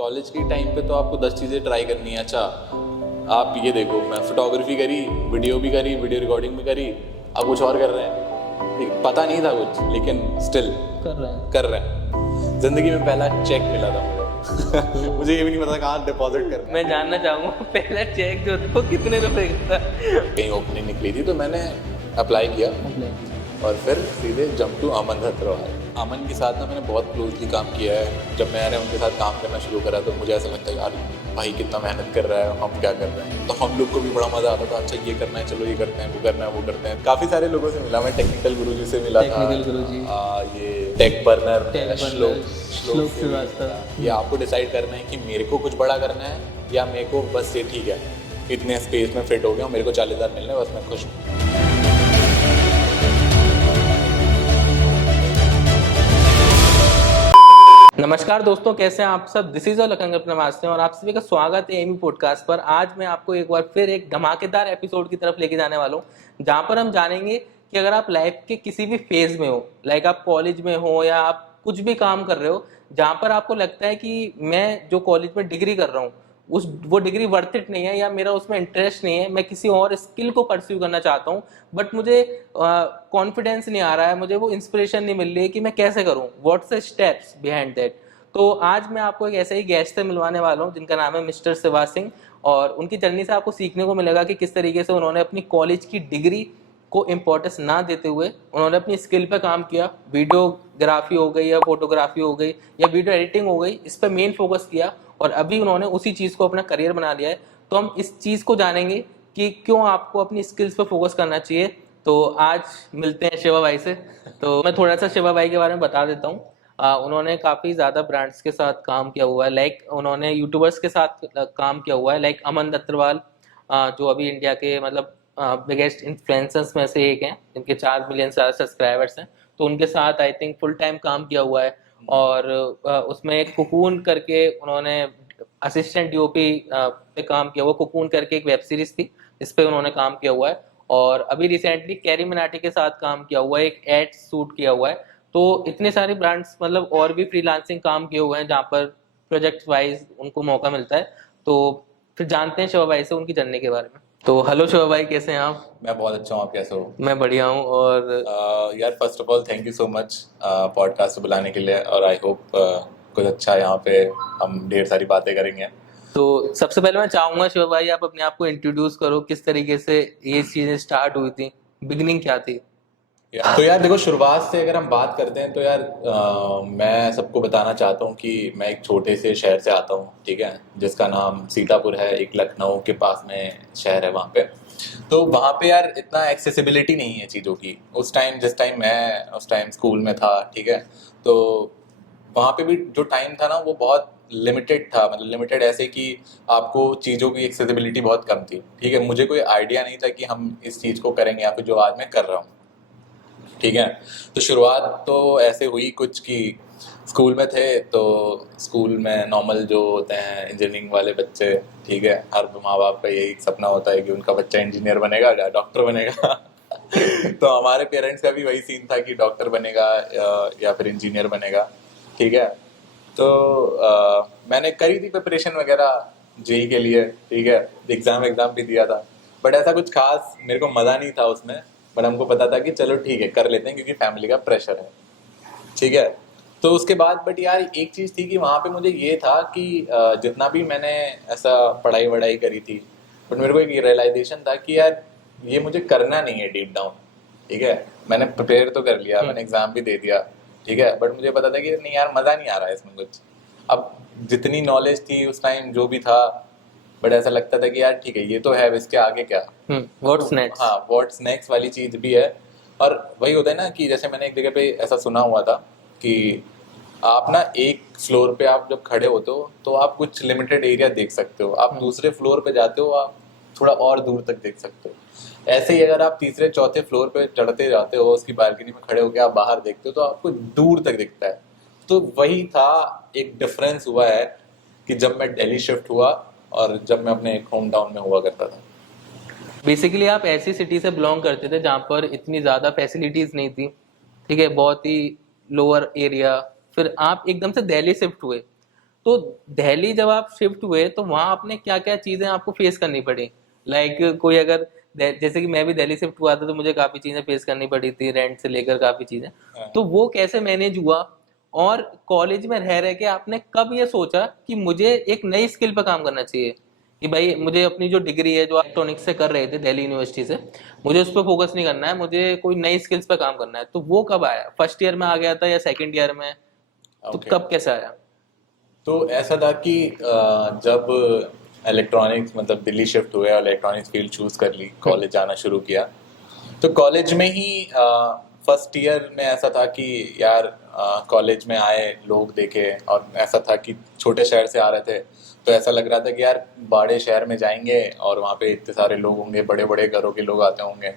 College के time पे तो आपको 10 चीज़ें ट्राई करनी है। अच्छा आप ये देखो, मैं फोटोग्राफी करी, वीडियो भी करी, वीडियो रिकॉर्डिंग भी करी, अब कुछ और कर रहे हैं। पता नहीं था कुछ, लेकिन स्टिल कर रहे हैं। जिंदगी में पहला चेक मिला था मुझे। मुझे ये भी नहीं पता कहाँ डिपॉजिट करना है। मैं जानना चाहूँगा पहला चेक जो था वो कितने रुपए का था? कहीं ओपनिंग निकली थी तो मैंने अप्लाई किया और फिर सीधे जंप टू अमन अग्रवाल। अमन के साथ ना मैंने बहुत क्लोजली काम किया है। जब मैंने उनके साथ काम करना शुरू करा तो मुझे ऐसा लगता है यार भाई कितना मेहनत कर रहा है, हम क्या कर रहे हैं। तो हम लोग को भी बड़ा मज़ा आता था, अच्छा ये करना है, चलो ये करते हैं, वो करना है, वो करते हैं। काफ़ी सारे लोगों से मिला मैं, टेक्निकल गुरुजी से मिला था, ये टेक बर्नर, श्लोक श्रीवास्तव। ये आपको डिसाइड करना है कि मेरे को कुछ बड़ा करना है या मेरे को बस ये ठीक है इतने स्पेस में फिट हो गया, मेरे को 40,000 मिलने बस मैं खुश हूँ। नमस्कार दोस्तों, कैसे हैं आप सब? दिस इज लखनऊ प्रवासी और आप सभी का स्वागत है एमी पॉडकास्ट पर। आज मैं आपको एक बार फिर एक धमाकेदार एपिसोड की तरफ लेके जाने वाला हूँ, जहाँ पर हम जानेंगे कि अगर आप लाइफ के किसी भी फेज में हो, लाइक आप कॉलेज में हो या आप कुछ भी काम कर रहे हो, जहाँ पर आपको लगता है कि मैं जो कॉलेज में डिग्री कर रहा हूँ वो डिग्री वर्थ इट नहीं है या मेरा उसमें इंटरेस्ट नहीं है, मैं किसी और स्किल को परस्यू करना चाहता हूँ, बट मुझे कॉन्फिडेंस नहीं आ रहा है, मुझे वो इंस्पिरेशन नहीं मिल रही है कि मैं कैसे करूँ, what's the steps behind that. तो आज मैं आपको एक ऐसे ही गेस्ट से मिलवाने वाला हूँ जिनका नाम है मिस्टर शिवा सिंह, और उनकी जर्नी से आपको सीखने को मिलेगा कि किस तरीके से उन्होंने अपनी कॉलेज की डिग्री को इम्पोर्टेंस ना देते हुए उन्होंने अपनी स्किल पे काम किया। वीडियोग्राफी हो गई या फोटोग्राफी हो गई या वीडियो एडिटिंग हो गई, इस पर मेन फोकस किया और अभी उन्होंने उसी चीज़ को अपना करियर बना लिया है। तो हम इस चीज़ को जानेंगे कि क्यों आपको अपनी स्किल्स पे फोकस करना चाहिए। तो आज मिलते हैं शिवा भाई से। तो मैं थोड़ा सा शिवा भाई के बारे में बता देता हूँ। उन्होंने काफ़ी ज़्यादा ब्रांड्स के साथ काम किया हुआ है, लाइक उन्होंने यूट्यूबर्स के साथ काम किया हुआ है, लाइक अमन अग्रवाल जो अभी इंडिया के मतलब बिगेस्ट इन्फ्लुएंसर्स में से एक हैं, जिनके 4 मिलियन से ज़्यादा सब्सक्राइबर्स हैं। तो उनके साथ आई थिंक फुल टाइम काम किया हुआ है। और उसमें एक कुकून करके उन्होंने असिस्टेंट डीओपी पे काम किया हुआ। कुकून करके एक वेब सीरीज थी, इस पे उन्होंने काम किया हुआ है। और अभी रिसेंटली कैरी मिनाटी के साथ काम किया हुआ है, एक एड शूट किया हुआ है। तो इतने सारे ब्रांड्स मतलब और भी फ्रीलांसिंग काम किए हुए हैं जहाँ पर प्रोजेक्ट वाइज उनको मौका मिलता है। तो फिर जानते हैं शिवा भाई से उनकी जर्नी के बारे में। तो हेलो शिवा भाई, कैसे हैं आप? मैं बहुत अच्छा हूँ, आप कैसे हो? मैं बढ़िया हूँ। और यार first of all thank you so much podcast बुलाने के लिए, और आई होप कुछ अच्छा यहाँ पे हम ढेर सारी बातें करेंगे। तो सबसे पहले मैं चाहूंगा शिवा भाई आप अपने आप को इंट्रोड्यूस करो, किस तरीके से ये चीजें स्टार्ट हुई थी, बिगिनिंग क्या थी? तो यार देखो, शुरुआत से अगर हम बात करते हैं तो यार मैं सबको बताना चाहता हूँ कि मैं एक छोटे से शहर से आता हूँ, ठीक है, जिसका नाम सीतापुर है, एक लखनऊ के पास में शहर है वहाँ पे। तो वहाँ पे यार इतना एक्सेसिबिलिटी नहीं है चीज़ों की। उस टाइम उस टाइम स्कूल में था, ठीक है, तो वहाँ पे भी जो टाइम था ना वो बहुत लिमिटेड था। मतलब लिमिटेड ऐसे कि आपको चीज़ों की एक्सेसिबिलिटी बहुत कम थी, ठीक है। मुझे कोई आइडिया नहीं था कि हम इस चीज़ को करेंगे या फिर जो आज मैं कर रहा हूँ, ठीक है। तो शुरुआत तो ऐसे हुई कुछ कि स्कूल में थे, तो स्कूल में नॉर्मल जो होते हैं इंजीनियरिंग वाले बच्चे, ठीक है, हर माँ बाप का यही सपना होता है कि उनका बच्चा इंजीनियर बनेगा, डॉक्टर बनेगा। तो हमारे पेरेंट्स का भी वही सीन था कि डॉक्टर बनेगा या फिर इंजीनियर बनेगा, ठीक है। तो मैंने करी थी प्रिपरेशन वगैरह जेई के लिए, ठीक है, एग्ज़ाम भी दिया था, बट ऐसा कुछ खास मेरे को मज़ा नहीं था उसमें। बट हमको पता था कि चलो ठीक है कर लेते हैं क्योंकि फैमिली का प्रेशर है, ठीक है। तो उसके बाद बट यार एक चीज़ थी कि वहाँ पे मुझे ये था कि जितना भी मैंने ऐसा पढ़ाई वढ़ाई करी थी, बट मेरे को एक रियलाइजेशन था कि यार ये मुझे करना नहीं है डीप डाउन, ठीक है। मैंने प्रिपेयर तो कर लिया, मैंने एग्ज़ाम भी दे दिया, ठीक है, बट मुझे पता था कि नहीं यार मज़ा नहीं आ रहा है इसमें कुछ। अब जितनी नॉलेज थी उस टाइम जो भी था, बट ऐसा लगता था कि यार ठीक है ये तो है, अब इसके आगे क्या। What's next? हाँ, व्हाट्स नेक्स्ट वाली चीज़ भी है। और वही होता है ना कि जैसे मैंने एक जगह पे ऐसा सुना हुआ था कि आप ना एक फ्लोर पे आप जब खड़े होते हो तो आप कुछ लिमिटेड एरिया देख सकते हो, आप दूसरे फ्लोर पे जाते हो आप थोड़ा और दूर तक देख सकते हो। ऐसे ही अगर आप तीसरे चौथे फ्लोर पे चढ़ते जाते हो, उसकी बालकनी में खड़े होकर आप बाहर देखते हो तो आपको दूर तक दिखता है। तो वही था, एक डिफरेंस हुआ है कि जब मैं दिल्ली शिफ्ट हुआ और जब मैं अपने होम टाउन में हुआ करता था। बेसिकली आप ऐसी सिटी से बिलोंग करते थे जहाँ पर इतनी ज़्यादा फैसिलिटीज़ नहीं थी, ठीक है, बहुत ही लोअर एरिया। फिर आप एकदम से दिल्ली शिफ्ट हुए, तो दिल्ली जब आप शिफ्ट हुए तो वहाँ आपने क्या क्या चीजें आपको फेस करनी पड़ी? लाइक कोई अगर जैसे कि मैं भी दिल्ली शिफ्ट हुआ था तो मुझे काफी चीजें फेस करनी पड़ी थी, रेंट से लेकर काफी चीजें। हाँ। तो वो कैसे मैनेज हुआ? और कॉलेज में रह के आपने कब ये सोचा कि मुझे एक नई स्किल पर काम करना चाहिए, कि भाई मुझे अपनी जो डिग्री है जो इलेक्ट्रॉनिक्स से कर रहे थे दिल्ली यूनिवर्सिटी से, मुझे उस पर फोकस नहीं करना है, मुझे कोई नई स्किल्स पर काम करना है? तो वो कब आया? फर्स्ट ईयर में आ गया था या सेकंड ईयर में? तो ओके। कब कैसे आया? तो ऐसा था कि जब इलेक्ट्रॉनिक्स मतलब दिल्ली शिफ्ट हुए और इलेक्ट्रॉनिक्स फील्ड चूज कर ली, कॉलेज जाना शुरू किया, तो कॉलेज में ही फर्स्ट ईयर में ऐसा था कि यार कॉलेज में आए, लोग देखे, और ऐसा था कि छोटे शहर से आ रहे थे, तो ऐसा लग रहा था कि यार बड़े शहर में जाएंगे और वहाँ पे इतने सारे लोग होंगे, बड़े बड़े घरों के लोग आते होंगे,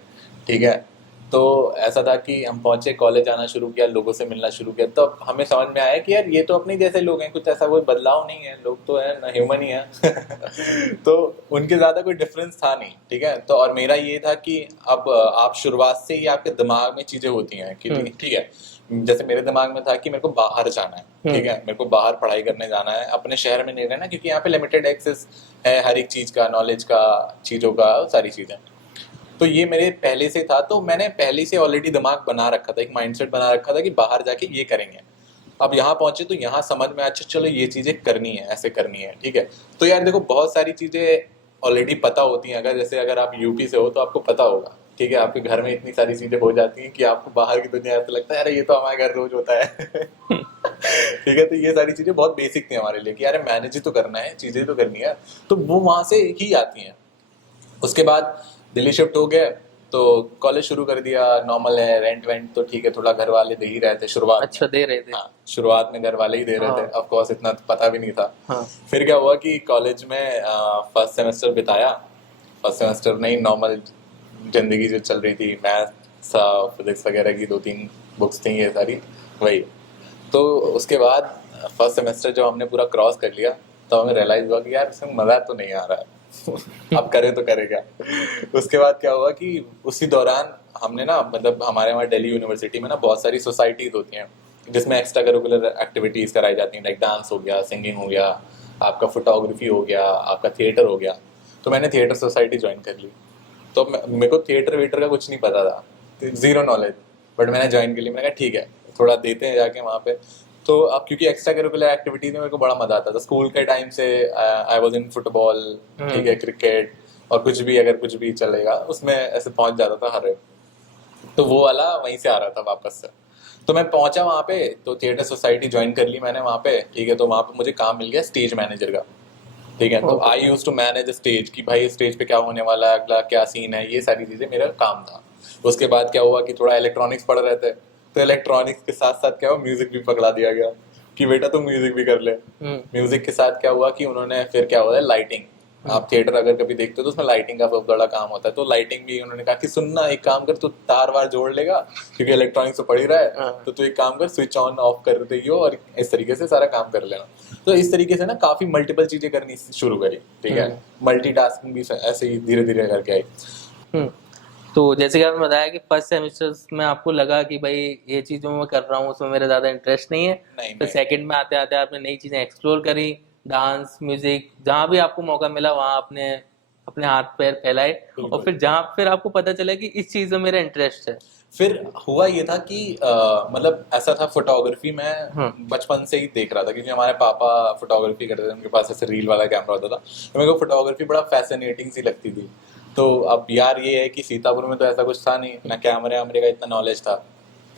ठीक है। तो ऐसा था कि हम पहुंचे, कॉलेज आना शुरू किया, लोगों से मिलना शुरू किया, तो हमें समझ में आया कि यार ये तो अपने जैसे लोग हैं, कुछ ऐसा कोई बदलाव नहीं है, लोग तो है ना, ह्यूमन ही है। तो उनके ज्यादा कोई डिफरेंस था नहीं, ठीक है। तो और मेरा ये था कि अब आप शुरुआत से ही आपके दिमाग में चीजें होती हैं कि ठीक है, जैसे मेरे दिमाग में था कि मेरे को बाहर जाना है, ठीक है, मेरे को बाहर पढ़ाई करने जाना है, अपने शहर में नहीं रहना, क्योंकि यहाँ पे लिमिटेड एक्सेस है हर एक चीज का, नॉलेज का, चीजों का, सारी चीजें। तो ये मेरे पहले से था, तो मैंने पहले से ऑलरेडी दिमाग बना रखा था, एक माइंडसेट बना रखा था कि बाहर जाके ये करेंगे। अब यहाँ पहुंचे तो यहाँ समझ में, अच्छा चलो ये चीजें करनी है, ऐसे करनी है, ठीक है। तो यार देखो, बहुत सारी चीजें ऑलरेडी पता होती हैं, अगर आप यूपी से हो तो आपको पता होगा, ठीक है, आपके घर में इतनी सारी चीजें हो जाती हैं कि आपको बाहर की दुनिया ऐसा लगता है अरे ये तो हमारे घर रोज होता है। ठीक है, तो ये सारी चीजें बहुत बेसिक थी हमारे लिए कि यार मैनेज ही तो करना है, चीजें तो करनी है, तो वो वहां से ही आती हैं। उसके बाद दिल्ली शिफ्ट हो गए, तो कॉलेज शुरू कर दिया, नॉर्मल है, रेंट वेंट तो ठीक है, थोड़ा घर वाले दे ही रहे थे शुरुआत में। अच्छा, दे रहे थे। हाँ, शुरुआत में घर वाले ही दे रहे थे, हाँ। ऑफ कोर्स इतना तो पता भी नहीं था। हाँ। फिर क्या हुआ कि कॉलेज में फर्स्ट सेमेस्टर बिताया, फर्स्ट सेमेस्टर नहीं, नॉर्मल जिंदगी जो चल रही थी, मैथ्स फिजिक्स वगैरह की 2-3 बुक्स थी, ये सारी वही। तो उसके बाद फर्स्ट सेमेस्टर जब हमने पूरा क्रॉस कर लिया, तो हमें रियलाइज हुआ कि यार इसमें मजा तो नहीं आ रहा है। अब करें तो करें क्या। उसके बाद क्या हुआ कि उसी दौरान हमने ना, मतलब हमारे वहाँ दिल्ली यूनिवर्सिटी में ना बहुत सारी सोसाइटीज होती हैं जिसमें एक्स्ट्रा करिकुलर एक्टिविटीज कराई जाती हैं, लाइक डांस हो गया, सिंगिंग हो गया, आपका फोटोग्राफी हो गया, आपका थिएटर हो गया। तो मैंने थिएटर सोसाइटी ज्वाइन कर ली। तो मेरे को थिएटर वेटर का कुछ नहीं पता था, जीरो नॉलेज, बट मैंने ज्वाइन कर ली। मैंने कहा ठीक है, थोड़ा देते हैं जाके वहाँ पे। तो अब क्योंकि एक्स्ट्रा करिकुलर एक्टिविटीज में मेरे को बड़ा मजा आता था, स्कूल के टाइम से आई वाज इन फुटबॉल, ठीक है, क्रिकेट, और कुछ भी अगर कुछ भी चलेगा उसमें ऐसे पहुंच जाता था हर एक। तो वो वाला वहीं से आ रहा था वापस से। तो मैं पहुंचा वहाँ पे, तो थिएटर सोसाइटी ज्वाइन कर ली मैंने वहाँ पे, ठीक है। तो वहाँ पे मुझे काम मिल गया स्टेज मैनेजर का, ठीक है। तो आई यूज टू मैनेज स्टेज कि भाई स्टेज पे क्या होने वाला है, अगला क्या सीन है, ये सारी चीजें मेरा काम था। उसके बाद क्या हुआ कि थोड़ा इलेक्ट्रॉनिक्स पढ़ रहे थे, तो इलेक्ट्रॉनिक्स के साथ साथ क्या हुआ, म्यूजिक भी पकड़ा दिया गया कि बेटा तुम म्यूजिक भी कर ले। म्यूजिक के साथ क्या हुआ कि उन्होंने फिर क्या हुआ है, लाइटिंग। आप थिएटर अगर कभी देखते हो तो उसमें लाइटिंग का बहुत बड़ा काम होता है, तो लाइटिंग भी उन्होंने कहा कि सुनना, एक काम कर, तू तार वार जोड़ लेगा क्योंकि इलेक्ट्रॉनिक्स तो पढ़ ही रहा है, तो तू एक काम कर, स्विच ऑन ऑफ कर देगी और इस तरीके से सारा काम कर लेना। तो इस तरीके से ना काफी मल्टीपल चीजें करनी शुरू करी, ठीक है। मल्टीटास्किंग भी ऐसे ही धीरे धीरे करके आई। हम्म। तो जैसे कि आपने बताया कि फर्स्ट सेमेस्टर्स में आपको लगा कि भाई ये चीज़ जो मैं कर रहा हूँ उसमें मेरा ज़्यादा इंटरेस्ट नहीं है। नहीं फिर नहीं, सेकंड में आते आते आपने नई चीज़ें एक्सप्लोर करी, डांस, म्यूजिक, जहाँ भी आपको मौका मिला वहाँ आपने अपने हाथ पैर फैलाए, और बिल्कुल। फिर आपको पता चला कि इस चीज़ में मेरा इंटरेस्ट है। फिर हुआ ये था कि मतलब ऐसा था, फोटोग्राफी मैं हम्म। बचपन से ही देख रहा था क्योंकि हमारे पापा फोटोग्राफी करते थे, उनके पास ऐसे रील वाला कैमरा होता था, तो मेरे को फोटोग्राफी बड़ा फैसिनेटिंग सी लगती थी। तो अब यार ये है कि सीतापुर में तो ऐसा कुछ था नहीं ना, कैमरे वैमरे का इतना नॉलेज था,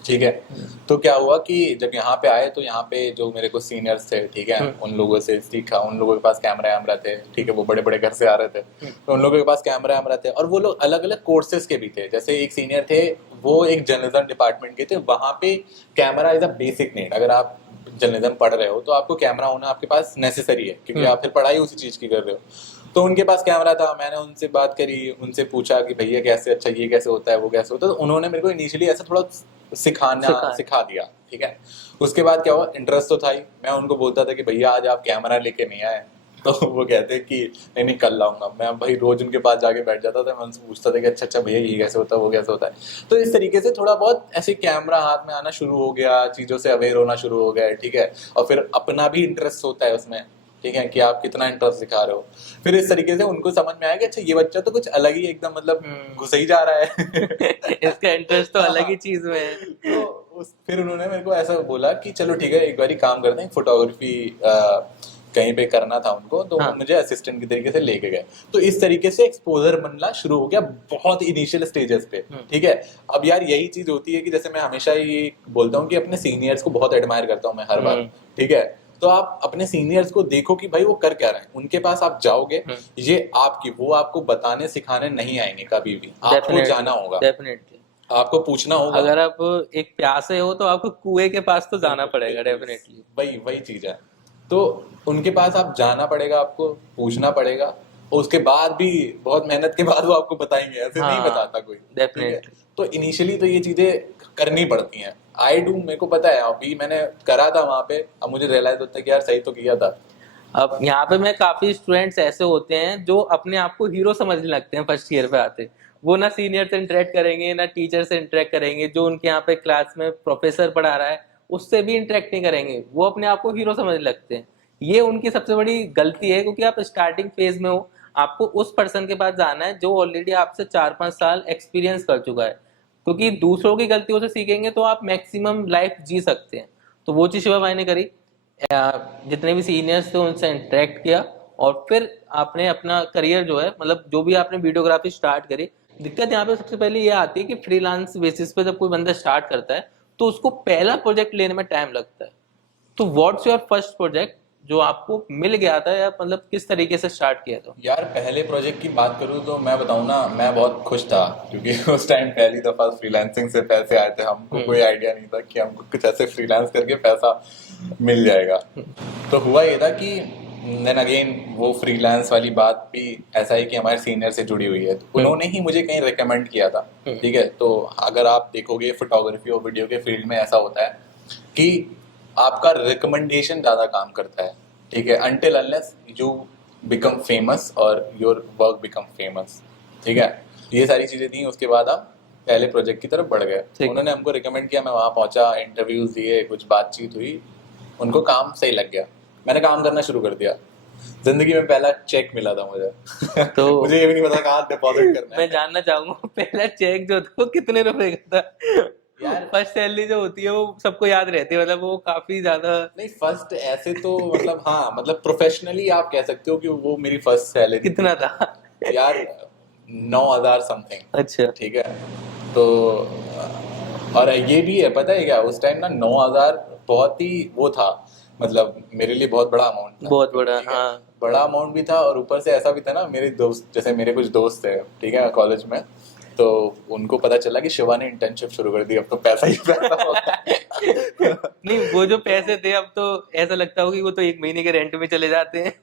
ठीक है। तो क्या हुआ कि जब यहाँ पे आए तो यहाँ पे जो मेरे को सीनियर्स थे, ठीक है, उन लोगों से सीखा, उन लोगों के पास कैमरा वैमरा थे, ठीक है, वो बड़े बड़े घर से आ रहे थे, तो उन लोगों के पास कैमरा वैमरा थे, और वो लोग अलग अलग कोर्सेज के भी थे। जैसे एक सीनियर थे, वो एक जर्नलिज्म डिपार्टमेंट के थे, वहाँ पे camera is a basic need. अगर आप जर्नलिज्म पढ़ रहे हो तो आपको कैमरा होना आपके पास नेसेसरी है, क्योंकि आप फिर पढ़ाई उसी चीज की कर रहे हो। तो उनके पास कैमरा था, मैंने उनसे बात करी, उनसे पूछा कि भैया कैसे, अच्छा ये कैसे होता है, वो कैसे होता है, तो उन्होंने मेरे को इनिशियली ऐसा थोड़ा सिखाए। सिखा दिया, ठीक है। उसके बाद क्या हुआ, इंटरेस्ट तो था ही, मैं उनको बोलता था कि भैया आज आप कैमरा लेके नहीं आए, तो वो कहते हैं कि नहीं नहीं कल लाऊंगा। मैं भाई रोज उनके पास जाके बैठ जाता था, मैं उनसे पूछता था कि अच्छा अच्छा भैया ये कैसे होता है वो कैसे होता है। तो इस तरीके से थोड़ा बहुत ऐसे कैमरा हाथ में आना शुरू हो गया, चीज़ों से अवेयर होना शुरू हो गया है, ठीक है। और फिर अपना भी इंटरेस्ट होता है उसमें, ठीक है, कि आप कितना इंटरेस्ट दिखा रहे हो। फिर इस तरीके से उनको समझ में आया कि अच्छा ये बच्चा तो कुछ अलग ही एकदम मतलब घुस ही जा रहा है। इसका इंटरेस्ट तो अलग ही हाँ, चीज में है। तो फिर उन्होंने मेरे को ऐसा बोला कि चलो ठीक है एक बारी काम करते हैं, फोटोग्राफी कहीं पे करना था उनको, तो हाँ। वो मुझे असिस्टेंट की तरीके से लेके गए। तो इस तरीके से एक्सपोजर बनना शुरू हो गया बहुत इनिशियल स्टेजेस पे, ठीक है। अब यार यही चीज होती है कि जैसे मैं हमेशा ये बोलता हूँ कि अपने सीनियर्स को बहुत एडमायर करता हूँ मैं हर बार, ठीक है। तो आप अपने सीनियर्स को देखो कि भाई वो कर क्या रहे हैं, उनके पास आप जाओगे, ये आपकी वो आपको बताने सिखाने नहीं आएंगे कभी भी, आपको जाना होगा, डेफिनेटली। आपको पूछना होगा। अगर आप एक प्यासे हो तो आपको कुएं के पास तो जाना पड़ेगा डेफिनेटली। वही वही चीज है। तो उनके पास आप जाना पड़ेगा, आपको पूछना पड़ेगा, और उसके बाद भी बहुत मेहनत के बाद वो आपको बताएंगे, ऐसे नहीं हाँ बताता कोई, ठीक है। डेफिनेटली। तो इनिशियली तो ये चीजें करनी पड़ती हैं। आई डू, मेरे को पता है, अभी मैंने करा था वहां पे, अब मुझे रियलाइज होता है कि यार सही तो किया था। अब यहाँ पे मैं काफी स्टूडेंट्स ऐसे होते हैं जो अपने आप को हीरो समझने लगते हैं फर्स्ट ईयर पे आते। वो ना सीनियर से इंटरेक्ट करेंगे ना टीचर से इंटरेक्ट करेंगे, जो उनके यहाँ पे क्लास में प्रोफेसर पढ़ा रहा है उससे भी इंटरेक्ट नहीं करेंगे, वो अपने आप को हीरो समझने लगते हैं। ये उनकी सबसे बड़ी गलती है, क्योंकि आप स्टार्टिंग फेज में हो, आपको उस पर्सन के पास जाना है जो ऑलरेडी आपसे 4-5 साल एक्सपीरियंस कर चुका है। क्योंकि दूसरों की गलतियों से सीखेंगे तो आप मैक्सिमम लाइफ जी सकते हैं। तो वो चीज़ शिवा भाई ने करी, जितने भी सीनियर्स थे उनसे इंटरेक्ट किया, और फिर आपने अपना करियर जो है, मतलब जो भी आपने वीडियोग्राफी स्टार्ट करी। दिक्कत यहाँ पे सबसे पहले ये आती है कि फ्रीलांस बेसिस पे जब कोई बंदा स्टार्ट करता है तो उसको पहला प्रोजेक्ट लेने में टाइम लगता है। तो व्हाट्स योर फर्स्ट प्रोजेक्ट जो आपको मिल गया था, या मतलब किस तरीके से स्टार्ट किया था? यार पहले प्रोजेक्ट की बात करूँ तो मैं बताऊँ ना, मैं बहुत खुश था क्योंकि उस टाइम पहली दफा फ्रीलांसिंग से पैसे आए थे। हमको कोई आइडिया नहीं था कि हमको कुछ ऐसे फ्रीलांस करके पैसा मिल जाएगा। तो हुआ ये था कि देन अगेन वो फ्रीलांस वाली बात भी ऐसा है कि हमारे सीनियर से जुड़ी हुई है, तो उन्होंने ही मुझे कहीं रिकमेंड किया था, ठीक है। तो अगर आप देखोगे फोटोग्राफी और वीडियो के फील्ड में ऐसा होता है कि आपका रिकमेंडेशन ज्यादा काम करता है, ठीक है, until unless you become famous और योर वर्क बिकम फेमस, ठीक है। ये सारी चीजें थी, उसके बाद हम पहले प्रोजेक्ट की तरफ बढ़ गए। उन्होंने हमको रिकमेंड किया, मैं वहां पहुंचा, इंटरव्यूज दिए, कुछ बातचीत हुई, उनको काम सही लग गया, मैंने काम करना शुरू कर दिया। जिंदगी में पहला चेक मिला था मुझे। तो मुझे ये भी नहीं पता कहाँ डिपॉजिट करना मैं है। जानना चाहूंगा पहला चेक जो था वो कितने रुपए का था? यार फर्स्ट सैलरी जो होती है वो सबको याद रहती है, मतलब वो काफी ज्यादा। नहीं, फर्स्ट ऐसे तो मतलब हाँ, मतलब प्रोफेशनली आप कह सकते हो कि वो मेरी फर्स्ट सैलरी थी। कितना था? यार 9,000 समथिंग, अच्छा। ठीक है। तो और ये भी है, पता है क्या, उस टाइम ना 9,000 बहुत ही वो था, मतलब मेरे लिए बहुत बड़ा अमाउंट था, बहुत बड़ा, ठीक है। हाँ। बड़ा अमाउंट भी था, और ऊपर से ऐसा भी था ना, मेरे दोस्त जैसे मेरे कुछ दोस्त थे, ठीक है, कॉलेज में, तो उनको पता चला कि शिवा ने इंटर्नशिप शुरू कर दी, अब तो पैसा ही पैसा होगा। नहीं, वो जो पैसे थे अब तो ऐसा लगता होगा कि वो तो 1 महीने के रेंट में चले जाते हैं।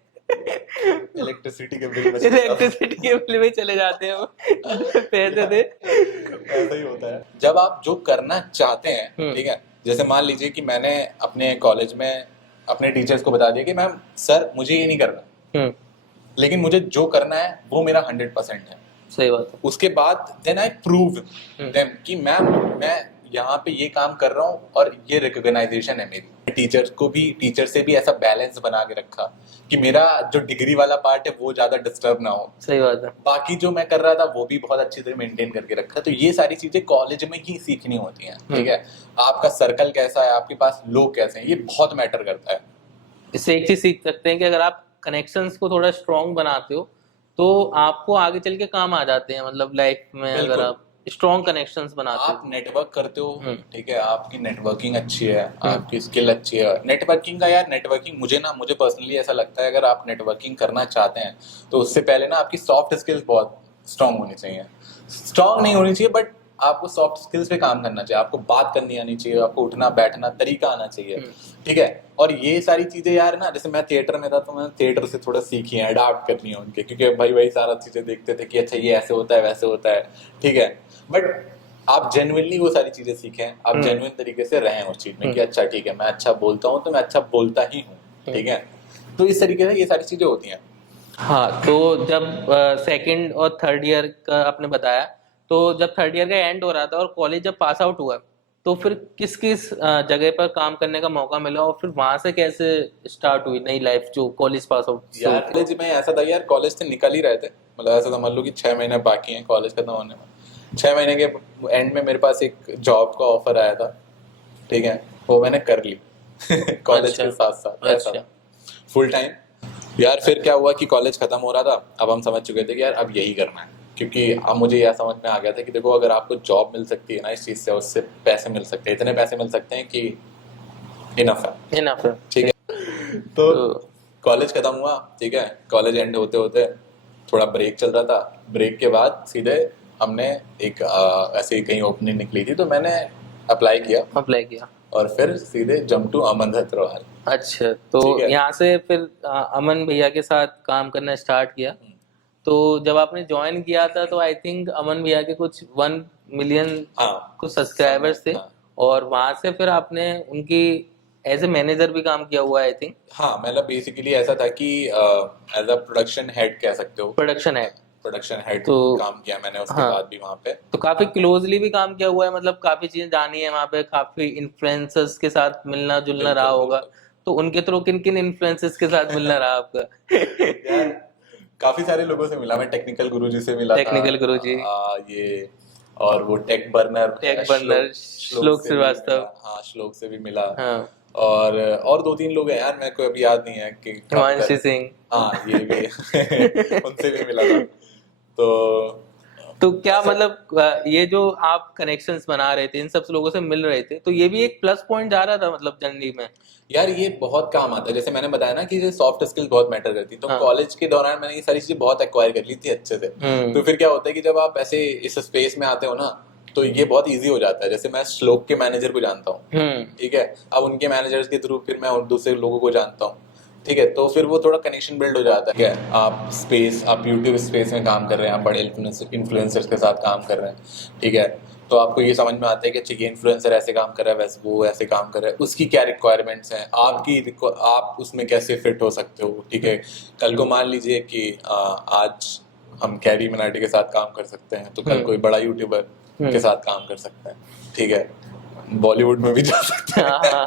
इलेक्ट्रिसिटी के बिल में इलेक्ट्रिसिटी के बिल में चले जाते हैं वो जितने पैसे थे। ऐसा ही होता है जब आप जो करना चाहते हैं, ठीक है। जैसे मान लीजिए कि मैंने अपने कॉलेज में अपने टीचर्स को बता दिया कि मैम सर मुझे ये नहीं करना, लेकिन मुझे जो करना है वो मेरा 100% है। सही बात है। उसके बाद देन आई प्रूव देम कि मैम मैं यहाँ पे ये काम कर रहा हूँ और ये रिकॉग्नाइजेशन है मेरी। टीचर से भी ऐसा बैलेंस बना के रखा कि मेरा जो डिग्री वाला पार्ट है वो ज्यादा डिस्टर्ब ना हो, सही बात है। बाकी जो मैं कर रहा था वो भी बहुत अच्छी तरह मेंटेन करके रखा। तो ये सारी चीजें कॉलेज में ही सीखनी होती हैं, ठीक है। आपका सर्कल कैसा है, आपके पास लोग कैसे हैं, ये बहुत मैटर करता है। इससे एक चीज सीख सकते हैं कि अगर आप कनेक्शंस को थोड़ा स्ट्रॉन्ग बनाते हो तो आपको आगे चल के काम आ जाते हैं, मतलब लाइफ में अगर बिल्कुल। आप स्ट्रॉन्ग कनेक्शंस बनाते आप हो। नेटवर्क करते हो, ठीक है, आपकी नेटवर्किंग अच्छी है, आपकी स्किल अच्छी है। नेटवर्किंग का यार, नेटवर्किंग मुझे पर्सनली ऐसा लगता है, अगर आप नेटवर्किंग करना चाहते हैं तो उससे पहले ना आपकी सॉफ्ट स्किल्स बहुत स्ट्रांग होनी चाहिए। स्ट्रांग नहीं होनी चाहिए, बट आपको सॉफ्ट स्किल्स पे काम करना चाहिए, आपको बात करनी आनी चाहिए, आपको उठना बैठना तरीका आना चाहिए, ठीक है। और ये सारी चीजें यार ना, जैसे मैं थिएटर में था तो मैंने थिएटर से थोड़ा सीखी है, अडाप्ट करनी है उनके, क्योंकि भाई वही सारा चीजें देखते थे कि अच्छा ये ऐसे होता है वैसे होता है, ठीक है। बट आप जेन्युइनली वो सारी चीजें सीखें, आप जेन्युइन तरीके से रहें उस चीज में कि अच्छा ठीक है मैं अच्छा बोलता हूँ तो मैं अच्छा बोलता ही हूँ, ठीक है। तो इस तरीके से ये सारी चीजें होती हैं। हाँ, तो जब सेकंड और थर्ड ईयर का आपने बताया, तो जब थर्ड ईयर का एंड हो रहा था और कॉलेज जब पास आउट हुआ, तो फिर किस किस जगह पर काम करने का मौका मिला और फिर वहां से कैसे स्टार्ट हुई नई लाइफ जो कॉलेज पास आउट से यार होती कॉलेज में ऐसा था यार, कॉलेज से निकल ही रहे थे, मतलब ऐसा समझ लो कि 6 महीने बाकी हैं कॉलेज खत्म होने में। 6 महीने के एंड में मेरे पास एक जॉब का ऑफर आया था, ठीक है, वो मैंने कर ली है? कॉलेज अच्छा। के साथ साथ, ऐसा अच्छा। Full time. यार फिर क्या हुआ कि कॉलेज खत्म हो रहा था, अब हम समझ चुके थे कि यार अब यही करना है, क्योंकि अब मुझे यह समझ में आ गया था कि देखो अगर आपको जॉब मिल सकती है ना इस चीज़ से, उससे पैसे मिल सकते हैं, इतने पैसे मिल सकते हैं कि इनफ है, इनफ है। ठीक है। तो तो कॉलेज खत्म हुआ, ठीक है, कॉलेज एंड होते होते थोड़ा ब्रेक चल रहा था, ब्रेक के बाद सीधे हमने एक ऐसे ही कहीं ओपनिंग निकली थी तो मैंने अप्लाई किया, अप्लाई किया। और फिर सीधे जंप टू अमन अग्रवाल। अच्छा, तो ठीक है। यहाँ से फिर अमन भैया के साथ काम करना स्टार्ट किया। तो जब आपने ज्वाइन किया था तो आई थिंक अमन भैया के कुछ 1 मिलियन हाँ कुछ सब्सक्राइबर्स थे, हाँ और वहां से फिर आपने उनकी एज ए मैनेजर भी काम किया हुआ है आई थिंक। हाँ, मतलब बेसिकली ऐसा था कि एज अ प्रोडक्शन हेड कह सकते हो, प्रोडक्शन है। प्रोडक्शन हेड तो काम किया मैंने उसके हाँ, बाद भी वहाँ पे। तो काफी क्लोजली भी काम किया हुआ है, मतलब काफी चीजें जानी है वहाँ पे, काफी इन्फ्लुएंसर्स के साथ मिलना जुलना रहा बिल्कुल होगा। बिल्कुल। तो उनके थ्रू किन किन इन्फ्लुएंसर्स के साथ मिलना रहा यार आपका? काफी सारे लोगों से मिला, मैं टेक्निकल गुरुजी से मिला था, टेक्निकल गुरुजी, ये और वो टेक बर्नर टेक श्लोक, बर्नर श्लोक श्लोक से भी श्रीवास्तव। मिला, हाँ श्लोक से भी मिला। हाँ, और 2-3 लोग हैं यार, मेरे को अभी याद नहीं है कि काफी हिमांशी सारे। सिंह। हाँ ये भी उनसे भी मिला था। तो तो क्या ऐसा, मतलब ये जो आप कनेक्शंस बना रहे थे, इन सब लोगों से मिल रहे थे, तो ये भी एक प्लस पॉइंट जा रहा था मतलब जर्नी में? यार ये बहुत काम आता है, जैसे मैंने बताया ना कि ये सॉफ्ट स्किल बहुत मैटर करती है, तो हाँ। कॉलेज के दौरान मैंने ये सारी चीजें बहुत एक्वायर कर ली थी अच्छे से। हम्म। तो फिर क्या होता है कि जब आप ऐसे इस स्पेस में आते हो ना, तो ये बहुत इजी हो जाता है। जैसे मैं श्लोक के मैनेजर को जानता हूँ, हम्म। ठीक है, अब उनके मैनेजर्स के थ्रू फिर मैं और दूसरे लोगों को जानता हूँ, ठीक है, तो फिर वो थोड़ा कनेक्शन बिल्ड हो जाता है। ठीक है, आप यूट्यूब स्पेस में काम कर रहे हैं, आप बड़े इन्फ्लुएंसर्स के साथ काम कर रहे हैं, ठीक है, तो आपको ये समझ में आता है कि अच्छा ये इन्फ्लुएंसर ऐसे काम कर रहा है, वैसे वो ऐसे काम कर रहा है, उसकी क्या रिक्वायरमेंट्स हैं, आप उसमें कैसे फिट हो सकते हो, ठीक है। कल को मान लीजिए कि आज हम कैरी मिनाटी के साथ काम कर सकते हैं, तो कल कोई बड़ा यूट्यूबर के साथ काम कर सकते हैं, ठीक है, बॉलीवुड में भी जा सकते हाँ हैं। हाँ।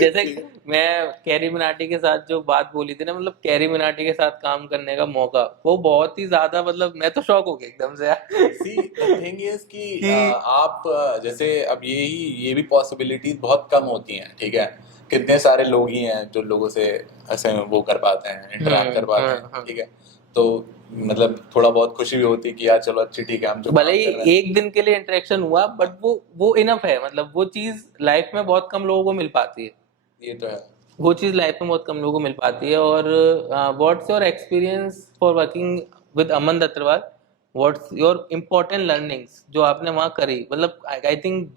जैसे मैं कैरी मिनाटी के साथ जो बात बोली थी ना, मतलब कैरी मिनाटी के साथ काम करने का मौका, वो बहुत ही ज्यादा, मतलब मैं तो शॉक हो गया एकदम से यार। सी द थिंग इज कि कि आप जैसे अब ये भी पॉसिबिलिटीज बहुत कम होती हैं, ठीक है, कितने सारे लोग ही हैं जो लोगों से ऐसे वो कर पाते हैं, इंटरेक्ट कर पाते हाँ हैं, हाँ। ठीक है, तो मतलब थोड़ा बहुत खुशी भी होती है कि यार चलो अच्छी, ठीक है, हम जो भले काम ही कर रहे हैं। एक दिन के लिए इंटरेक्शन हुआ, बट वो इनफ है, मतलब वो चीज लाइफ में बहुत कम लोगों को मिल पाती है। ये तो है। वो चीज लाइफ में बहुत कम लोगों को मिल पाती है। और what's your experience for working with Aman Dattarwal? What's your important learnings जो आपने वहाँ करी, मतलब आई थिंक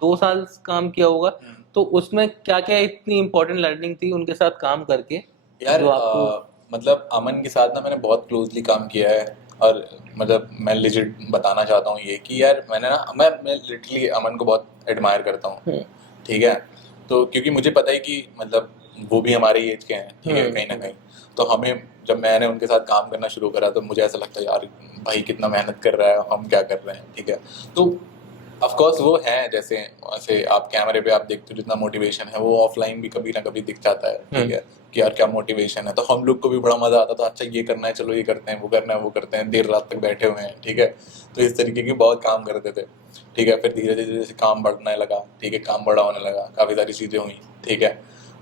2 साल काम किया होगा, तो उसमें क्या क्या इतनी इम्पोर्टेंट लर्निंग थी उनके साथ काम करके यार जो आपको? मतलब अमन के साथ ना मैंने बहुत क्लोजली काम किया है, और मतलब मैं लिजिट बताना चाहता हूँ ये कि यार मैं लिटरली अमन को बहुत एडमायर करता हूँ, हम्म। ठीक है, तो क्योंकि मुझे पता है कि मतलब वो भी हमारे एज के हैं, ठीक है, कहीं ना कहीं, तो हमें जब मैंने उनके साथ काम करना शुरू करा तो मुझे ऐसा लगता है यार भाई कितना मेहनत कर रहा है, हम क्या कर रहे हैं, ठीक है, तो ऑफ कोर्स वो है, जैसे वैसे आप कैमरे पे आप देखते हो जितना मोटिवेशन है वो ऑफलाइन भी कभी ना कभी दिख जाता है, ठीक है, कि यार क्या मोटिवेशन है, तो हम लोग को भी बड़ा मजा आता था, अच्छा ये करना है, चलो ये करते हैं, वो करना है, वो करते हैं, देर रात तक बैठे हुए हैं, ठीक है, तो इस तरीके की बहुत काम करते थे, ठीक है, फिर धीरे धीरे जैसे काम बढ़ने लगा, ठीक है, काम बड़ा होने लगा, काफ़ी सारी चीज़ें हुई, ठीक है,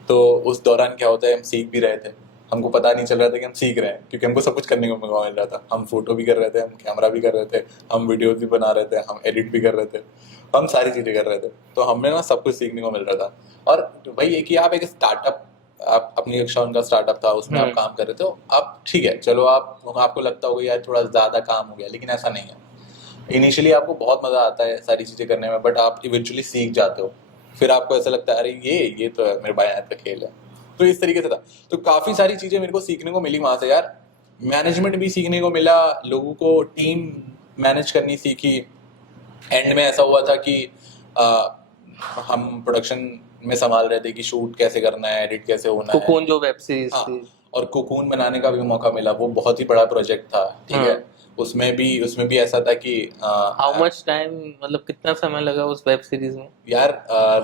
तो उस दौरान क्या होता है, हम सीख भी रहे थे, हमको पता नहीं चल रहा था कि हम सीख रहे हैं, क्योंकि हमको सब कुछ करने को मौका मिल रहा था, हम फोटो भी कर रहे थे, हम कैमरा भी कर रहे थे, हम वीडियोज भी बना रहे थे, हम एडिट भी कर रहे थे, हम सारी चीज़ें कर रहे थे, तो हमें ना सब कुछ सीखने को मिल रहा था। और वही है कि आप एक स्टार्टअप, आप अपनी कक्षा उनका स्टार्टअप था, उसमें आप काम कर रहे थे, आप ठीक है, चलो आपको लगता होगा यार थोड़ा ज़्यादा काम हो गया, लेकिन ऐसा नहीं है। इनिशियली आपको बहुत मज़ा आता है सारी चीज़ें करने में, बट आप इवेंचुअली सीख जाते हो, फिर आपको ऐसा लगता है अरे ये तो है मेरे बाएं हाथ का खेल है, तो इस तरीके से था। तो काफ़ी सारी चीज़ें मेरे को सीखने को मिली वहाँ से यार, मैनेजमेंट भी सीखने को मिला, लोगों को टीम मैनेज करनी सीखी। एंड में ऐसा हुआ था कि आ, हम प्रोडक्शन में संभाल रहे थे कि शूट कैसे करना है, एडिट कैसे होना है। कोकोन जो वेब सीरीज हाँ, थी। और कोकून बनाने का भी मौका मिला, वो बहुत ही बड़ा प्रोजेक्ट था, ठीक है। हाँ। उसमें भी ऐसा था कि हाउ मच टाइम, मतलब कितना समय लगा उस वेब सीरीज में? यार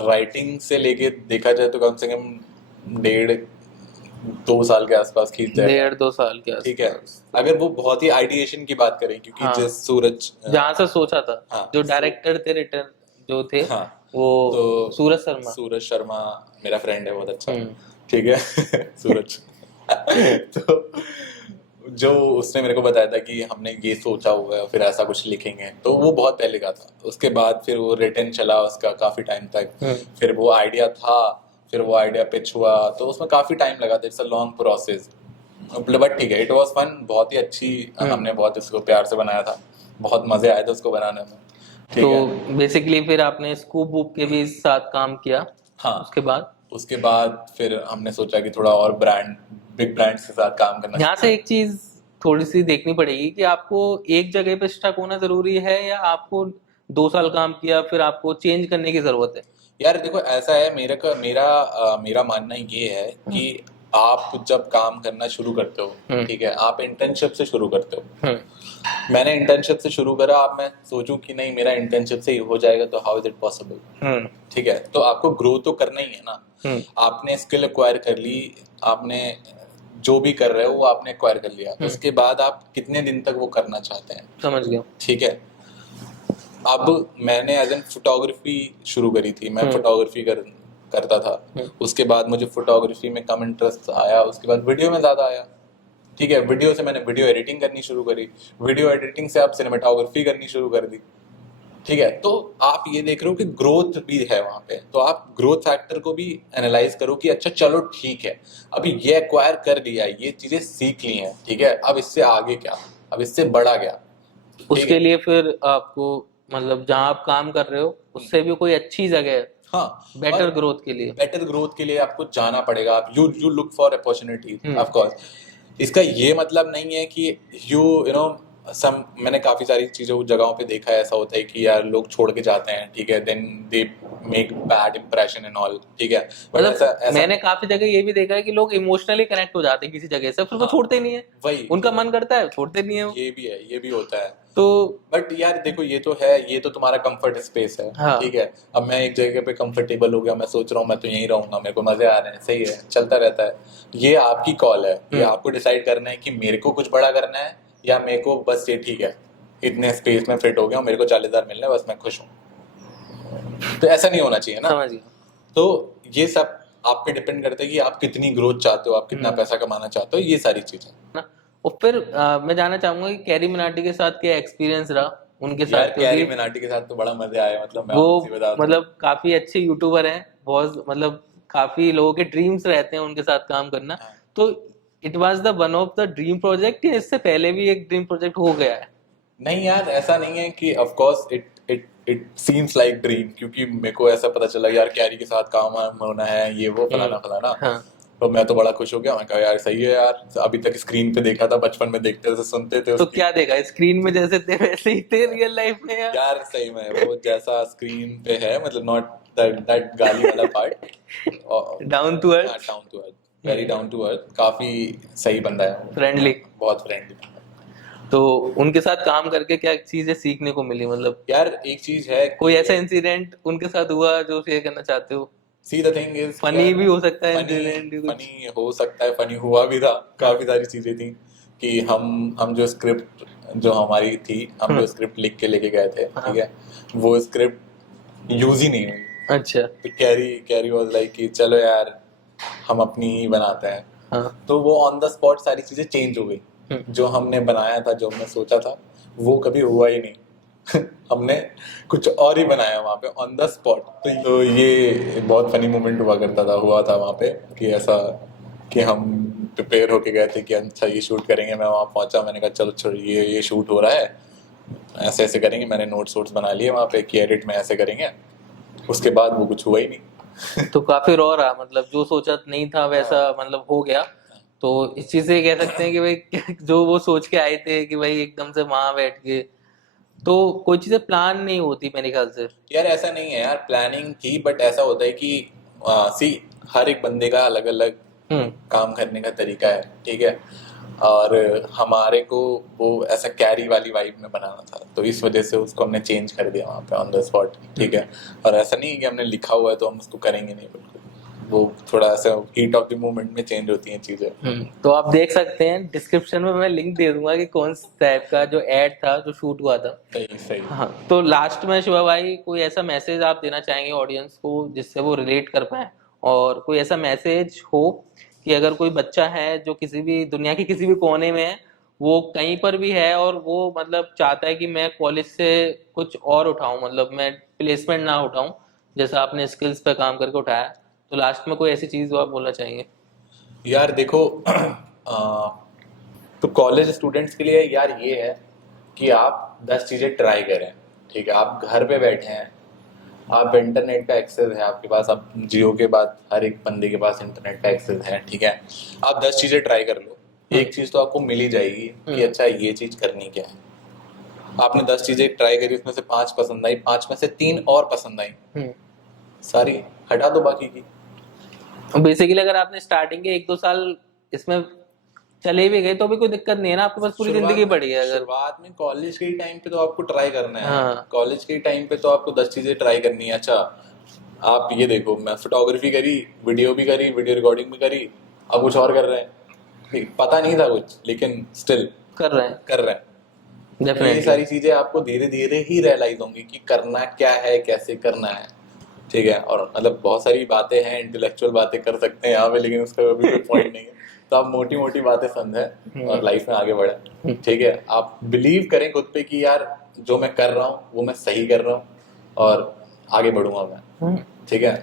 राइटिंग से लेके देखा जाए तो कम से कम 1.5-2 साल के आसपास खींच जाएगा, 1.5-2 साल के ठीक है। आसपास। अगर वो बहुत ही आइडिएशन की बात करें, क्योंकि हाँ, जिस सूरज जहाँ से सोचा था, हाँ जो डायरेक्टर थे, रिटर्न जो थे, हाँ, वो तो सूरज शर्मा। सूरज शर्मा मेरा फ्रेंड है, बहुत अच्छा, हम्म। ठीक है। सूरज। तो जो उसने मेरे को बताया था कि हमने ये सोचा हुआ है, फिर ऐसा कुछ लिखेंगे, तो वो बहुत पहले का था। उसके बाद फिर वो रिटर्न चला उसका काफी टाइम तक, हम्म। फिर वो आइडिया था, फिर वो आइडिया पिच हुआ, तो उसमें काफी टाइम लगा था। It's a long process, but ठीक है, इट वाज फन, बहुत ही अच्छी। हमने बहुत इसको प्यार से बनाया था, बहुत मजे आए थे उसको बनाने में, ठीक तो है। बेसिकली फिर आपने स्कूप बुक के भी साथ काम किया हाँ, उसके बाद? उसके बाद फिर हमने सोचा कि थोड़ा और बिग ब्रांड्स के साथ काम करना यहाँ चाहिए। से एक चीज थोड़ी सी देखनी पड़ेगी कि आपको एक जगह पे स्टक होना जरूरी है, या आपको 2 साल काम किया फिर आपको चेंज करने की जरूरत है? यार देखो, ऐसा है, मेरा मानना ये है कि आप जब काम करना शुरू करते हो, हम्म। ठीक है, आप इंटर्नशिप से शुरू करते हो। हम्म। मैंने इंटर्नशिप से शुरू करा, अब मैं सोचूं कि नहीं मेरा इंटर्नशिप से ही हो जाएगा, तो हाउ इज इट पॉसिबल? हम्म। ठीक है, तो आपको ग्रो तो करना ही है ना। हम्म। आपने स्किल एक्वायर कर ली, आपने जो भी कर रहे हो वो आपने एक्वायर कर लिया, उसके बाद आप कितने दिन तक वो करना चाहते हैं, समझ गया। ठीक है। अब मैंने एज एन फोटोग्राफी शुरू करी थी, मैं फोटोग्राफी करता था। उसके बाद मुझे फोटोग्राफी में कम इंटरेस्ट आया, उसके बाद वीडियो में ज़्यादा आया, ठीक है। वीडियो से मैंने वीडियो एडिटिंग करनी शुरू करी, वीडियो एडिटिंग से आप सिनेमेटोग्राफी करनी शुरू कर दी, ठीक है। तो आप ये देख रहे हो कि ग्रोथ भी है वहां पे, तो आप ग्रोथ फैक्टर को भी एनालाइज करो कि अच्छा चलो ठीक है, अभी ये एक्वायर कर लिया, ये चीजें सीख ली हैं, ठीक है, अब इससे आगे क्या, अब इससे बड़ा क्या, ठीक उसके है। लिए फिर आपको, मतलब जहाँ आप काम कर रहे हो उससे भी कोई अच्छी जगह है हाँ, और बेटर ग्रोथ के लिए? बेटर ग्रोथ के लिए आपको जाना पड़ेगा, आप you look for opportunities, hmm. Of course. इसका ये मतलब नहीं है कि यू यू नो सम मैंने काफी सारी चीजों जगहों पे देखा है, ऐसा होता है कि यार लोग छोड़ के जाते हैं, ठीक है, then they make bad impression and all, ठीक है, बट ऐसा मतलब ऐसा मैंने काफी जगह ये भी देखा है कि लोग इमोशनली कनेक्ट हो जाते हैं किसी जगह से, फिर वो हाँ, छोड़ते नहीं है। वही उनका मन करता है, छोड़ते नहीं है वो। ये भी है, ये भी होता है। तो बट यार देखो, ये तो है, ये तो तुम्हारा कंफर्ट स्पेस है, हाँ। ठीक है। अब मैं एक जगह पे कंफर्टेबल हो गया, मैं सोच रहा हूँ मैं तो यहीं रहूंगा, मेरे को मजे आ रहे हैं, सही है, चलता रहता है। ये आपकी कॉल है, ये आपको डिसाइड करना है कि मेरे को कुछ बड़ा करना है, या मेरे को बस ये ठीक है, इतने स्पेस में फिट हो गया हूँ, मेरे को 40,000 मिलना है, बस मैं खुश हूँ। तो ऐसा नहीं होना चाहिए ना। समझ गया। तो ये सब आप पे डिपेंड करता है कि आप कितनी ग्रोथ चाहते हो, आप कितना पैसा कमाना चाहते हो, ये सारी चीजें ना, और फिर मैं जानना चाहूंगा कि कैरी मिनाटी के साथ क्या एक्सपीरियंस रहा उनके साथ, यार। कैरी क्योंकि मिनाटी के साथ तो बड़ा मजे आए, मतलब मैं वो आपको सही बता दूं। मतलब काफी अच्छे यूट्यूबर हैं, बहुत मतलब काफी लोगों के ड्रीम्स रहते हैं उनके साथ काम करना। हाँ। तो it was the one of the dream project, या इससे पहले भी एक ड्रीम प्रोजेक्ट हो गया है? नहीं यार, ऐसा नहीं है कि of course it it it seems like dream, क्योंकि मेरे को ऐसा पता चला यार कैरी के साथ काम होना है, ये वो फलाना फलाना। हाँ। तो मैं तो बड़ा खुश हो गया, मैं कहा यार सही है यार, अभी तक स्क्रीन पे देखा था, बचपन में देखते थे, सुनते थे तो उसकी। क्या देखा, स्क्रीन में जैसे थे वैसे ही थे रियल लाइफ में, या? यार सही में वो जैसा स्क्रीन पे है, मतलब नॉट दैट गाली वाला पार्ट, डाउन टू हाँ, earth, down to earth, very down to earth, काफी सही बंदा है वो, फ्रेंडली। बहुत फ्रेंडली। तो उनके साथ काम करके क्या चीजें सीखने को मिली, मतलब यार एक चीज है, कोई ऐसा इंसिडेंट उनके साथ हुआ जो शेयर करना चाहते हो? See the thing is, funny भी हो सकता है फनी इंसिडेंट कुछ। फनी हो सकता है, फनी हुआ भी था, काफी सारी चीजें थी कि हम जो स्क्रिप्ट जो हमारी थी, हम जो स्क्रिप्ट लिख के लेके गए थे, ठीक है, वो स्क्रिप्ट यूज ही नहीं हुई। अच्छा। तो कैरी कैरी वाज लाइक कि चलो यार हम अपनी ही बनाते हैं। हाँ। तो वो ऑन द स्पॉट सारी चीजें चेंज हो गई, जो हमने बनाया था, जो हमने सोचा था, वो कभी हुआ ही नहीं। हमने कुछ और ही बनाया वहाँ पे ऑन द स्पॉट। तो ये बहुत फनी मोमेंट हुआ था वहाँ पे, कि ऐसा कि हम प्रिपेयर होके गए थे कि अच्छा ये शूट करेंगे, मैं वहाँ पहुंचा, मैंने कहा चलो छोड़, ये शूट हो रहा है, ऐसे ऐसे करेंगे, मैंने नोट्स वोट्स बना लिए वहाँ पे कि एडिट में ऐसे करेंगे। उसके बाद वो कुछ हुआ ही नहीं। तो काफी रॉ रहा, मतलब जो सोचा नहीं था वैसा मतलब हो गया। तो इस चीज से कह सकते हैं कि भाई जो वो सोच के आए थे कि भाई एकदम से वहां बैठ के, तो कोई चीजें प्लान नहीं होती मेरे ख्याल से। यार ऐसा नहीं है यार, प्लानिंग थी, बट ऐसा होता है कि सी हर एक बंदे का अलग अलग हम्म काम करने का तरीका है, ठीक है। और हमारे को वो ऐसा कैरी वाली वाइब में बनाना था, तो इस वजह से उसको हमने चेंज कर दिया वहाँ पे ऑन द स्पॉट, ठीक है। और ऐसा नहीं है कि हमने लिखा हुआ है तो हम उसको करेंगे नहीं, बिल्कुल। वो थोड़ा ऐसा हीट ऑफ द मोमेंट में चेंज होती हैं चीज़ें। तो आप देख सकते हैं डिस्क्रिप्शन में मैं लिंक दे दूंगा कि कौन सा टाइप का जो एड था जो शूट हुआ था। सही सही। हाँ, तो लास्ट में शिवा भाई कोई ऐसा मैसेज आप देना चाहेंगे ऑडियंस को जिससे वो रिलेट कर पाए, और कोई ऐसा मैसेज हो कि अगर कोई बच्चा है जो किसी भी दुनिया के किसी भी कोने में है, वो कहीं पर भी है और वो मतलब चाहता है कि मैं कॉलेज से कुछ और उठाऊं, मतलब मैं प्लेसमेंट ना उठाऊं जैसा आपने स्किल्स पे काम करके उठाया, तो लास्ट में कोई ऐसी चीज जो आप बोलना चाहेंगे? यार देखो तो कॉलेज स्टूडेंट्स के लिए यार ये है कि आप 10 चीज़ें ट्राई करें, ठीक है। आप घर पे बैठे हैं, आप इंटरनेट का एक्सेस है आपके पास, अब जियो के बाद हर एक बंदे के पास इंटरनेट का एक्सेस है, ठीक है। आप 10 चीज़ें ट्राई कर लो, एक चीज़ तो आपको मिल ही जाएगी कि अच्छा ये चीज़ करनी क्या है। आपने 10 चीज़ें ट्राई करी, उसमें से 5 पसंद आई, 5 में से 3 और पसंद आई, सारी हटा दो बाकी की। बेसिकली अगर आपने स्टार्टिंग के 1-2 साल इसमें चले भी गए तो भी कोई दिक्कत नहीं है ना, आपके पास पूरी जिंदगी पड़ी है अगर। शुरुआत में कॉलेज के ही टाइम पे तो आपको ट्राई करना है। हाँ। कॉलेज के ही टाइम पे तो आपको 10 चीजें ट्राई करनी है। अच्छा, आप ये देखो, मैं फोटोग्राफी करी, वीडियो भी करी, वीडियो रिकॉर्डिंग भी करी, अब कुछ और कर रहे हैं। पता नहीं था कुछ, लेकिन स्टिल कर रहे हैं कर रहे हैं। ये डेफिनेटली। सारी चीजें आपको धीरे धीरे ही रियलाइज होंगी कि करना क्या है, कैसे करना है, ठीक है। और मतलब बहुत सारी बातें हैं, इंटेलेक्चुअल बातें कर सकते हैं यहाँ पे, लेकिन उसका अभी कोई पॉइंट नहीं है। तो आप मोटी मोटी बातें समझें और लाइफ में आगे बढ़े, ठीक है। आप बिलीव करें खुद पे कि यार जो मैं कर रहा हूँ वो मैं सही कर रहा हूँ और आगे बढ़ूंगा मैं, ठीक है।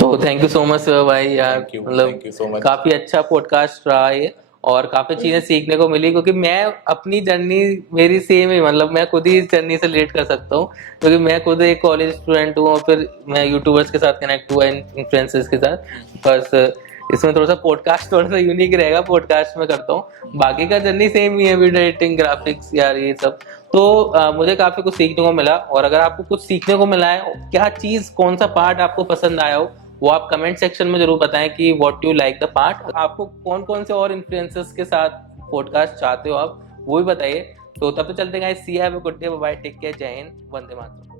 तो थैंक यू सो मच भाई यार, थैंक यू मतलब सो मच। काफी अच्छा पॉडकास्ट रहा ये, और काफी चीजें सीखने को मिली, क्योंकि मैं अपनी जर्नी मेरी सेम ही, मतलब मैं खुद ही इस जर्नी से रिलेट कर सकता हूँ, क्योंकि मैं खुद एक कॉलेज स्टूडेंट हूँ और फिर मैं यूट्यूबर्स के साथ कनेक्ट हुआ, इन्फ्लुएंसर्स के साथ। बस इसमें थोड़ा सा पॉडकास्ट थोड़ा सा यूनिक रहेगा, पॉडकास्ट में करता हूँ, बाकी का जर्नी सेम ही है, वीडियो एडिटिंग, ग्राफिक्स यार ये सब। तो मुझे काफी कुछ सीखने को मिला, और अगर आपको कुछ सीखने को मिला है, क्या चीज कौन सा पार्ट आपको पसंद आया हो, वो आप कमेंट सेक्शन में जरूर बताएं कि what you like the part. आपको कौन कौन से और इन्फ्लुएंसर्स के साथ पॉडकास्ट चाहते हो आप, वो भी बताइए। तो तब तो चलते guys, see have a good day, bye, take care, जय हिंद, वंदे मातरम।